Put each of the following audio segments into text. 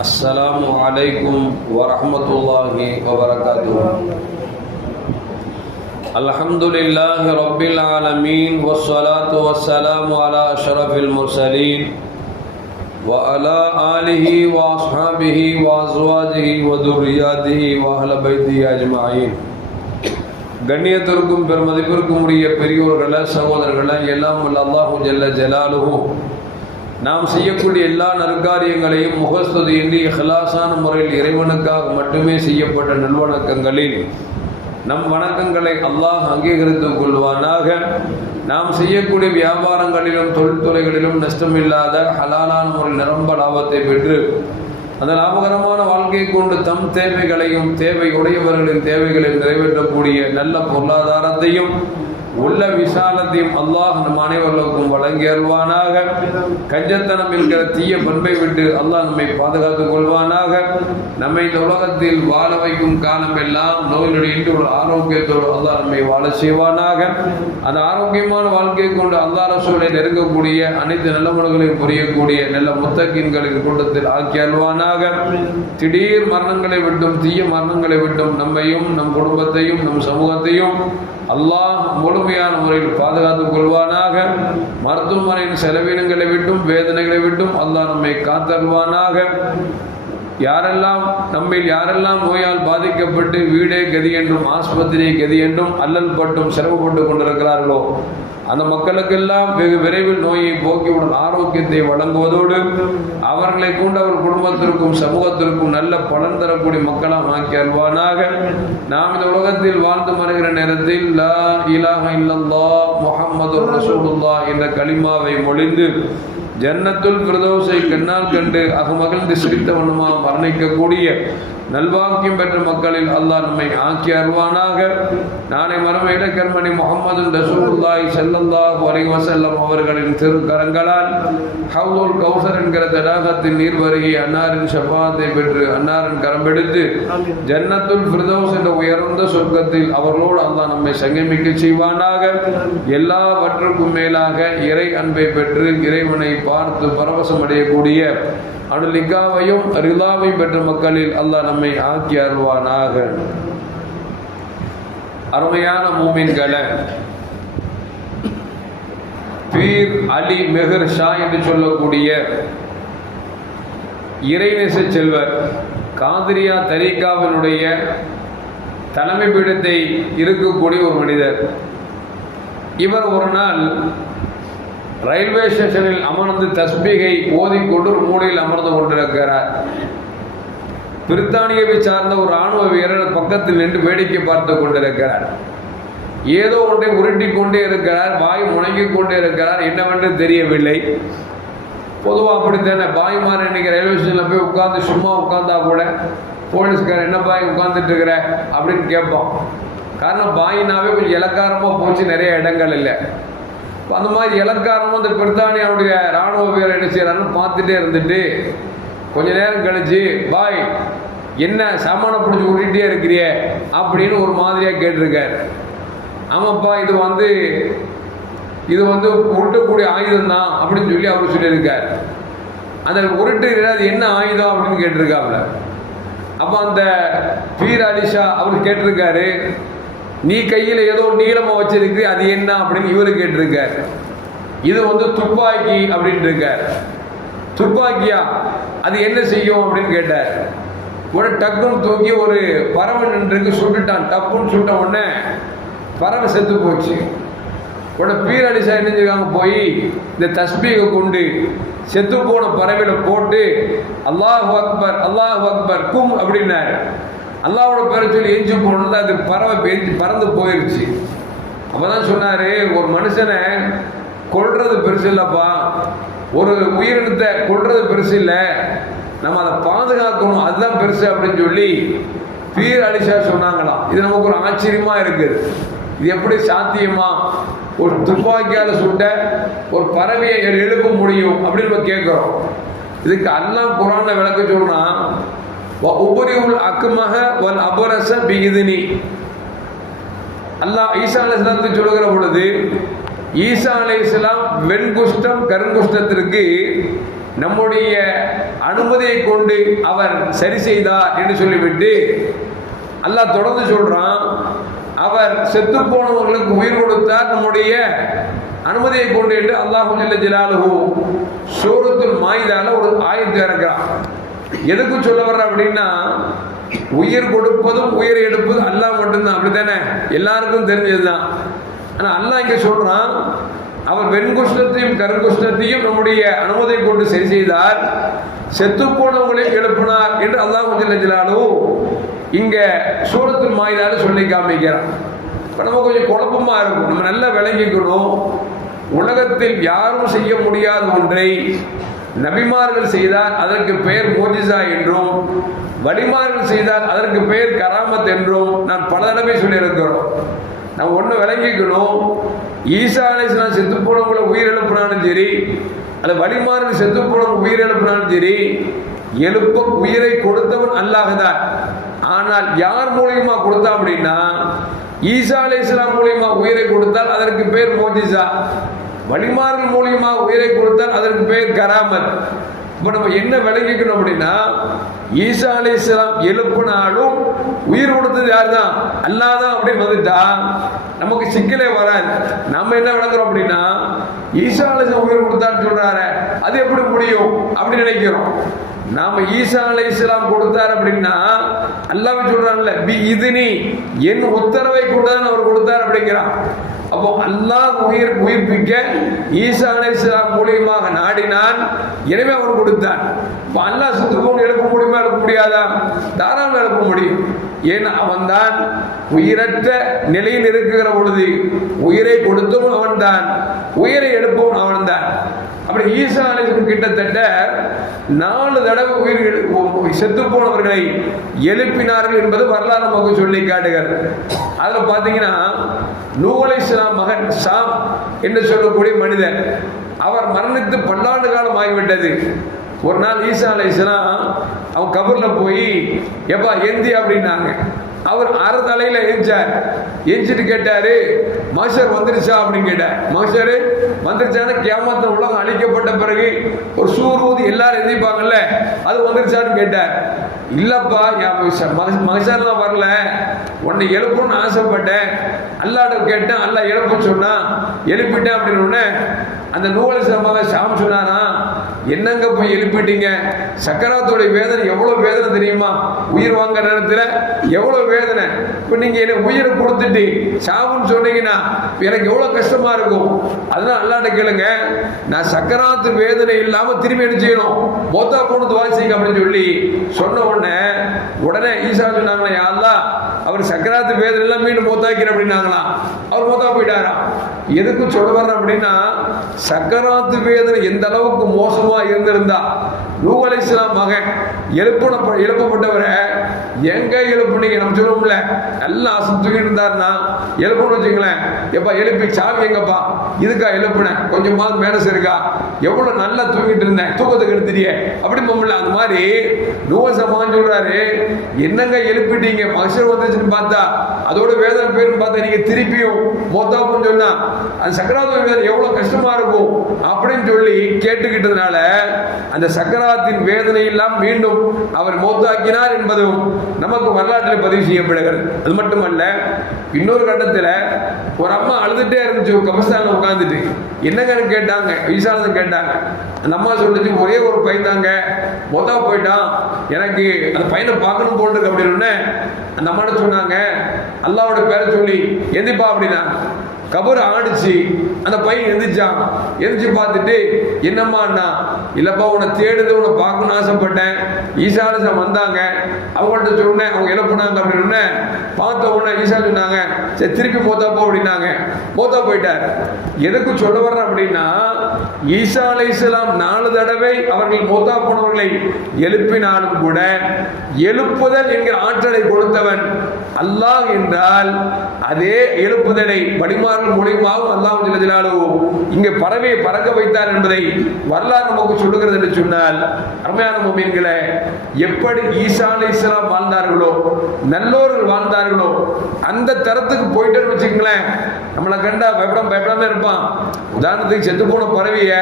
السلام عليكم ورحمة الله وبركاته الحمد لله رب العالمين والصلاة والسلام على أشرف المرسلين وعلى آله وأصحابه وأزواجه وذرياته وأهل بيته أجمعين கண்ணியத்திற்கும் பெருமதிப்பிற்கும் உரிய பெரியோர்களே சகோதரர்களே எல்லாம் வல்ல அல்லாஹு ஜல்ல ஜலாலுஹு நாம் செய்யக்கூடிய எல்லா நற்காரியங்களையும் முகஸ்துதியின்றி இஹ்லாசான முறையில் இறைவனுக்காக மட்டுமே செய்யப்பட்ட நல்வணக்கங்களில் நம் வணக்கங்களை அல்லாஹ் அங்கீகரித்துக் கொள்வானாக. நாம் செய்யக்கூடிய வியாபாரங்களிலும் தொழில்துறைகளிலும் நஷ்டமில்லாத ஹலாலான முறையில் நிரம்ப லாபத்தை பெற்று அந்த லாபகரமான வாழ்க்கையை கொண்டு தம் தேவைகளையும் தேவை உடையவர்களின் தேவைகளையும் நிறைவேற்றக்கூடிய நல்ல பொருளாதாரத்தையும் உள்ள விசாலத்தையும் அல்லாஹ் நம் அனைவர்களுக்கும் வழங்கி அருள்வானாக. கஞ்சத்தனம் என்கிற தீய பண்பை விட்டு அல்லாஹ் நம்மை பாதுகாத்துக் கொள்வானாக. நம்மை இந்த உலகத்தில் வாழ வைக்கும் காலம் எல்லாம் நோயினுடைய இன்று ஒரு ஆரோக்கியத்தோடு அல்லாஹ் நம்மை வாழ செய்வானாக. அந்த ஆரோக்கியமான வாழ்க்கையை கொண்டு அல்லாஹ் ரசூலை நெருங்கக்கூடிய அனைத்து நல்ல முறைகளையும் புரியக்கூடிய நல்ல முத்தகின்களின் கூட்டத்தில் ஆக்கி அருள்வானாக. திடீர் மரணங்களை விட்டும் தீய மரணங்களை விட்டும் நம்மையும் நம் குடும்பத்தையும் நம் சமூகத்தையும் அல்லாஹ் முழுமையான முறையில் பாதுகாத்துக் கொள்வானாக. மருத்துவமனையின் செலவினங்களை விட்டும் வேதனைகளை விட்டும் அல்லாஹ் நம்மை காத்தருவானாக. யாரெல்லாம் நம்மில் யாரெல்லாம் நோயால் பாதிக்கப்பட்டு வீடே கதி என்றும் ஆஸ்பத்திரி கதி என்றும் அல்லல் பட்டும் சிரமப்பட்டு கொண்டிருக்கிறார்களோ அந்த மக்களுக்கெல்லாம் வெகு விரைவில் நோயை போக்கிவிடும் ஆரோக்கியத்தை வழங்குவதோடு அவர்களை கொண்டு அவர் குடும்பத்திற்கும் சமூகத்திற்கும் நல்ல பலன் தரக்கூடிய மக்களாக ஆக்கி அல்வானாக நாம் இந்த உலகத்தில் வாழ்ந்து மறைகிற நேரத்தில் லா இலாக இல்லல்லா முகமது ரசூலுல்லா என்ற களிமாவை மொழிந்து ஜன்னத்துல் பிரதோசை கண்ணால் கண்டு அகமகிழ்ந்து சிரித்த வண்ணமா மரணிக்கக்கூடிய நல்வாக்கியம் பெற்ற மக்களில் அல்லாஹ் நம்மை ஆக்கி அருவானாக நாளை மறுமையில கர்மணி முகமது ரசூல்லாய் செல்லல்லாஹு வரைவசல்லம் அவர்களின் திருக்கரங்களால் ஹவுல் கௌசர் என்கிற தடாகத்தின் நீர் வருகை அன்னாரின் சபாத்தை பெற்று அன்னாரின் கரம்பெடுத்து ஜன்னத்துல் பிரதோஸ் என்ற உயர்ந்த சொர்க்கத்தில் அவர்களோடு அல்லாஹ் நம்மை சங்கமிக்க செய்வானாக. எல்லாவற்றுக்கும் மேலாக இறை அன்பை பெற்று இறைவனை பார்த்து பரவசம் அடையக்கூடிய அனுலிக்காவையும் ரிலாவையும் பெற்ற மக்களில் அல்லாஹ் நம்மை ஆக்கி அருவானாக அருமையான மூமின்களை பீர் அலி மெஹர் ஷா என்று சொல்லக்கூடிய இறைநேச செல்வர் காதிரியா தரீகாவினுடைய தலைமை பீடத்தை இருக்கக்கூடிய ஒரு மனிதர். இவர் ஒரு நாள் ரயில்வே ஸ்டேஷனில் அமர்ந்து தஸ்பீகை ஓதிக்கொண்டு ஒரு மூலையில் அமர்ந்து கொண்டிருக்கிறார். பிரித்தானியாவை சார்ந்த ஒரு ராணுவ வீரர் பக்கத்தில் நின்று வேடிக்கை பார்த்து கொண்டிருக்கிறார். ஏதோ ஒன்றை உருட்டி கொண்டே இருக்கிறார் வாய் முணங்கிக் கொண்டே இருக்கிறார் என்னவென்று தெரியவில்லை. பொதுவாக அப்படித்தானே பாய்மார் இன்னைக்கு ரயில்வே ஸ்டேஷனில் போய் உட்காந்து சும்மா உட்காந்தா கூட போலீஸ்கார் என்ன பாய் உட்காந்துட்டு இருக்கிற? அப்படின்னு கேட்போம். காரணம் பாயினாவே கொஞ்சம் இலக்காரமாக போச்சு நிறைய இடங்கள் இல்லை. அந்த மாதிரி இலக்காரமும் இந்த பிரித்தானியாவுடைய ராணுவ வீரர் என்ன செய்யறாருன்னு பார்த்துட்டே இருந்துட்டு கொஞ்ச நேரம் கழிச்சு பாய் என்ன சாமானை பிடிச்சி விட்டுட்டே இருக்கிறியே? அப்படின்னு ஒரு மாதிரியாக கேட்டிருக்கார். ஆமாப்பா இது வந்து இது வந்து உருட்டக்கூடிய ஆயுதம் தான் அப்படின்னு சொல்லி அவர் சொல்லியிருக்கார். அந்த உருட்டு அது என்ன ஆயுதம் அப்படின்னு கேட்டிருக்காப்ல அப்போ அந்த பீர் அலிஷா அவர் கேட்டிருக்காரு நீ கையில் ஏதோ நீளமாக வச்சிருக்கு அது என்ன? அப்படின்னு இவர் கேட்டிருக்கார். இது வந்து துப்பாக்கி அப்படின்ட்டு இருக்கார். துப்பாக்கியா அது என்ன செய்யும் அப்படின்னு கேட்டார். உடனே டக்குன்னு தூக்கி ஒரு பறவை நின்றுக்கு சுட்டுட்டான். டப்புன்னு சுட்ட உடனே பறவை செத்து போச்சு. உடனே பீரடிசா என்ன போய் இந்த தஸ்பீகை கொண்டு செத்து போன பறவையில போட்டு அல்லாஹ் அக்பர் அல்லாஹ் அக்பர் கும் அப்படின்னாரு. அல்லாவோட பேரை சொல்லி எஞ்சி போனது அது பறவை பெஞ்சு பறந்து போயிருச்சு. அப்பதான் சொன்னாரு ஒரு மனுஷனை கொல்றது பெருசு இல்லப்பா. ஒரு உயிரினத்தை கொள்றது பெருசு இல்லை. நம்ம அதை பாதுகாக்கணும். அதுதான் பெருசு அப்படின்னு சொல்லி பீர் அலிஷா சொன்னாங்களாம். இது நமக்கு ஒரு ஆச்சரியமா இருக்குது இது எப்படி சாத்தியமா? ஒரு துப்பாக்கியால் சுட்ட ஒரு பறவையை எழுப்ப முடியும் அப்படின்னு நம்ம கேட்குறோம் இதுக்கு அல்லாஹ் குரான விளக்க சொல்றான் ஒவ்வொரு அக்குமக வல் அபரச பிகிதினி அல்லாஹ் ஈசா அலைஹிஸ்ஸலாத்துக்கு சொல்லுகிற பொழுது ஈசா இஸ்லாம் வெண்குஷ்டம் கருங்குஷ்டத்திற்கு நம்முடைய அனுமதியை கொண்டு அவர் சரி செய்தார் என்று சொல்லிவிட்டு அல்லாஹ் தொடர்ந்து சொல்றான் அவர் செத்து போனவர்களுக்கு உயிர் கொடுத்தார் நம்முடைய அனுமதியை கொண்டு என்று அல்லாஹு ஜல்ல ஜலாலுஹு சூரத்துல் மாயிதால ஒரு ஆயத்தை இறக்குறான். எதுக்கு சொல்ல வர்ற அப்படின்னா உயிர் கொடுப்பதும் உயிரை எடுப்பதும் அல்லாஹ் மட்டும்தான் அப்படித்தானே? எல்லாருக்கும் தெரிஞ்சதுதான். ஆனால் அல்லாஹ் இங்கே சொல்கிறான் அவர் வெண்குஷ்ணத்தையும் கருங்குஷ்ணத்தையும் நம்முடைய அனுமதியை கொண்டு சரி செய்தார் செத்து போனவங்களையும் எழுப்பினார் என்று அல்லாஹ் ஜல்லாலும் இங்க சூரத்துல் மாயிதால சொல்லி காமிக்கிறான். நம்ம கொஞ்சம் குழப்பமா இருக்கும். நம்ம நல்லா விளங்கிக்கணும். உலகத்தில் யாரும் செய்ய முடியாத ஒன்றை நபிமார்கள் செய்தால் அதற்கு பெயர் மோஜிசா என்றும் வடிமார்கள் செய்தால் அதற்கு பெயர் கராமத் என்றும் நான் பல தடவை சொல்லியிருக்கிறோம். நம்ம ஒன்று விளங்கிக்கணும். ஈசா அலிஸ்லாம் செத்து போனவங்களை உயிர் எழுப்பினாலும் சரி அல்ல வழிமாறல் செத்து போனவங்க உயிர் எழுப்பினாலும் சரி எழுப்ப உயிரை கொடுத்தவன் அல்லாஹ்தான் ஆனால் யார் மூலியமா கொடுத்தா அப்படின்னா ஈசா அலி இஸ்லாம் மூலியமா உயிரை கொடுத்தால் அதற்கு பேர் மோஜிசா. வழிமாறல் மூலியமா உயிரை கொடுத்தால் அதற்கு பேர் கராமத். இப்போ நம்ம என்ன விளங்கிக்கணும் அப்படின்னா ஈசா அலி இஸ்லாம் எழுப்பினாலும் உயிர் கொடுத்தது யார் தான் அல்லாதான் அப்படின்னு வந்துட்டா நமக்கு சிக்கலே வராது. நம்ம என்ன விளங்குறோம் அப்படின்னா ஈசா அலி உயிர் கொடுத்தான்னு சொல்றாரு அது எப்படி முடியும் அப்படின்னு நினைக்கிறோம். நாம ஈசா அலை இஸ்லாம் கொடுத்தார் அப்படின்னா அல்லாஹ் சொல்றாங்கல்ல பி இதுனி. என் உத்தரவை கொண்டுதான் அவர் கொடுத்தார் அப்படிங்கிறான். அப்போ அல்லாஹ் உயிர் உயிர்ப்பிக்க ஈசா அலை இஸ்லாம் மூலியமாக நாடினான். எனவே அவன் கொடுத்தான். இப்போ அல்லாஹ் சுத்து எழுப்ப முடியுமா எழுப்ப முடியாதா? தாராளம் எழுப்ப முடியும். ஏன் அவன் தான் உயிரற்ற நிலையில் இருக்கிற பொழுது உயிரை கொடுத்தவன் அவன்தான். உயிரை எடுப்பவன் அவன்தான். அப்படி ஈசா அலிஸ்லாம் கிட்டத்தட்ட நாலு தடவை உயிர்கள் செத்து போனவர்களை எழுப்பினார்கள் என்பது வரலாறு நமக்கு சொல்லி காட்டுகிறது. அதில் பார்த்தீங்கன்னா நூலை இஸ்லாம் மகன் சாம் என்று சொல்லக்கூடிய மனிதன் அவர் மரணித்து பல்லாண்டு காலம் ஆகிவிட்டது. ஒரு நாள் ஈசா அலைஸ்லாம் அவன் கபூரில் போய் எப்பா எந்தி அப்படின்னாங்க. அவர் அரை தலையில எரிச்சார் எரிச்சிட்டு கேட்டாரு மாஸ்டர் வந்துருச்சா? அப்படின்னு கேட்டார். மாஸ்டர் வந்துருச்சான்னு கேமத்த உலகம் அழிக்கப்பட்ட பிறகு ஒரு சூர் ஊதி எல்லாரும் எதிர்ப்பாங்கல்ல அது வந்துருச்சான்னு கேட்டார். இல்லப்பா மகசாரெலாம் வரல. உன்னை எழுப்புன்னு ஆசைப்பட்டேன். அல்லாட கேட்டேன் அல்லா எழுப்ப சொன்னா எழுப்பிட்டேன் அப்படின்னு உடனே அந்த நூலசமாக சாம் சொன்னாரா என்னங்க போய் எழுப்பிட்டீங்க? சக்கராத்துடைய வேதனை எவ்வளவு வேதனை தெரியுமா? உயிர் வாங்க நேரத்தில் எவ்வளவு வேதனை? இப்போ நீங்க எனக்கு உயிரை கொடுத்துட்டு சாவுன்னு சொன்னீங்கன்னா எனக்கு எவ்வளவு கஷ்டமா இருக்கும்? அதனால அல்லாட்ட கேளுங்க. நான் சக்கராத்து வேதனை இல்லாம திரும்பி என்ன செய்யணும்? மொத்தா போனது வாசிங்க அப்படின்னு சொல்லி சொன்ன உடனே உடனே ஈசா சொன்னாங்களே யாரெல்லாம் அவர் சக்கராத்து பேதர் எல்லாம் மீண்டும் மொத்தாக்கிற அப்படின்னாங்களாம் அவர் மொத்தா போயிட்டாராம் எதுக்கும் சொல்ல வர்ற அப்படின்னா சக்கராத்து வேதனை எந்த அளவுக்கு மோசமா இருந்திருந்தா? நூகலை இஸ்லாம் மகன் எழுப்பண எழுப்பப்பட்டவரை எங்க எழுப்புனீங்க நம்ம சொல்லுவோம்ல நல்லா அசம் தூங்கிட்டு இருந்தாருன்னா எழுப்புன்னு வச்சுங்களேன் எப்பா எழுப்பி சாவி எங்கப்பா? இதுக்கா எழுப்புனேன். கொஞ்சமாவது மேனஸ் இருக்கா? எவ்வளவு நல்லா தூங்கிட்டு இருந்தேன். தூக்கத்துக்கு எடுத்துட்டியே. அப்படி போகல அந்த மாதிரி நூவச சமான் சொல்றாரு. என்னங்க எழுப்பிட்டீங்க? மகசர் வந்துச்சுன்னு பார்த்தா அதோட வேதனை பேருன்னு பார்த்தா நீங்க திருப்பியும் மொத்தம் சொன்னா அந்த சக்கராத்து வேதனை எவ்வளவு கஷ்டமா இருக்கும் அப்படின்னு சொல்லி கேட்டுக்கிட்டதுனால அந்த சக்கராத்தின் வேதனை எல்லாம் மீண்டும் அவர் மோத்தாக்கினார் என்பதும் நமக்கு வரலாற்றில் பதிவு செய்யப்படுகிறது அது மட்டுமல்ல இன்னொரு கட்டத்தில் ஒரு அம்மா அழுதுட்டே இருந்துச்சு கபஸ்தானில் உட்காந்துட்டு என்னங்கன்னு கேட்டாங்க. ஈசானது கேட்டாங்க. அந்த அம்மா சொல்லிச்சு ஒரே ஒரு பையன் தாங்க. மொத்தா போயிட்டான். எனக்கு அந்த பையனை பார்க்கணும் போல் இருக்கு அப்படின்னு உடனே அந்த அம்மாட்ட சொன்னாங்க. அல்லாவோட பேரை சொல்லி எந்திப்பா அப்படின்னா கபர் ஆடிச்சு. அந்த பையன் எழுந்திரிச்சான் எந்திரிச்சு பார்த்துட்டு என்னம்மா இல்லைப்பா உன்னை தேடுது உன்னை பார்க்கணும்னு ஆசைப்பட்டேன். ஈசாலிசம் வந்தாங்க. அவங்கள்ட்ட சொன்னேன். அவங்க என்ன பண்ணாங்க அப்படின்னு பார்த்த உடனே ஈசா சொன்னாங்க சரி திருப்பி மோத்தாப்போ அப்படின்னாங்க. மோத்தா போயிட்டார். எதுக்கு சொல்ல வர்றேன் அப்படின்னா ஈசா அலை இஸ்லாம் நாலு தடவை அவர்கள் மோத்தா போனவர்களை எழுப்பினாலும் கூட எழுப்புதல் என்கிற ஆற்றலை கொடுத்தவன் அல்லாஹ் என்றால் அதே எழுப்புதலை வடிமாறல் மூலியமாகவும் அல்லாஹ் ஜிலஜிலாலு இங்கே பறவையை பறக்க வைத்தார் என்பதை வரலாறு நமக்கு சொல்லுகிறது என்று சொன்னால் அருமையான மொமீன்களை எப்படி ஈசா அலை இஸ்லாம் வாழ்ந்தார்களோ நல்லோர்கள் வாழ்ந்தார்களோ அந்த தரத்துக்கு போயிட்டேன்னு வச்சுக்கங்களேன். நம்மளை கண்டா பயப்படாம பயப்படாம இருப்பான். உதாரணத்துக்கு செத்து போன பறவை பதவியை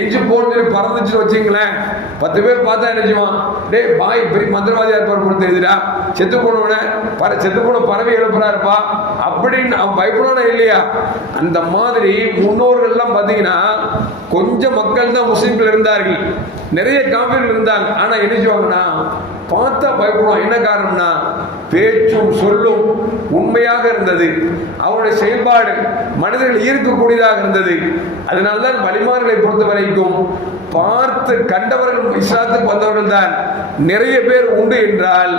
எஞ்சி போட்டு பறந்துச்சுன்னு வச்சிங்களேன் பத்து பேர் பார்த்தா என்ன செய்வான் டேய் பாய் பெரிய மந்திரவாதியா இருப்பார் போல தெரியுதுடா. செத்து போனவன பற செத்து போன பறவை எழுப்புறாருப்பா அப்படின்னு அவன் பயப்படணும் இல்லையா? அந்த மாதிரி முன்னோர்கள் எல்லாம் பார்த்தீங்கன்னா கொஞ்சம் மக்கள் தான் முஸ்லீம்கள் இருந்தார்கள். நிறைய காப்பீர்கள் இருந்தாங்க. ஆனால் என்ன செய்வாங்கன்னா பார்த்தா பயப்படுவான். என்ன காரணம்னா பேச்சும் சொல்லும் உண்மையாக இருந்தது. அவருடைய செயல்பாடு மனிதர்கள் ஈர்க்கக்கூடியதாக இருந்தது. அதனால்தான் வழிமார்களை பொறுத்த வரைக்கும் பார்த்து கண்டவர்கள் இஸ்லாத்துக்கு வந்தவர்கள் தான் நிறைய பேர் உண்டு என்றால்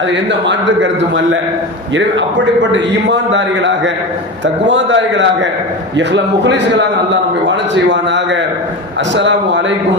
அது எந்த மாற்று கருத்தும் அல்ல. அப்படிப்பட்ட ஈமான்தாரிகளாக தக்குவாதாரிகளாக இஹ்ல முகலிஸ்களாக அல்லாஹ் நம்மை வாழச் செய்வானாக. அஸ்ஸலாமு அலைக்கும்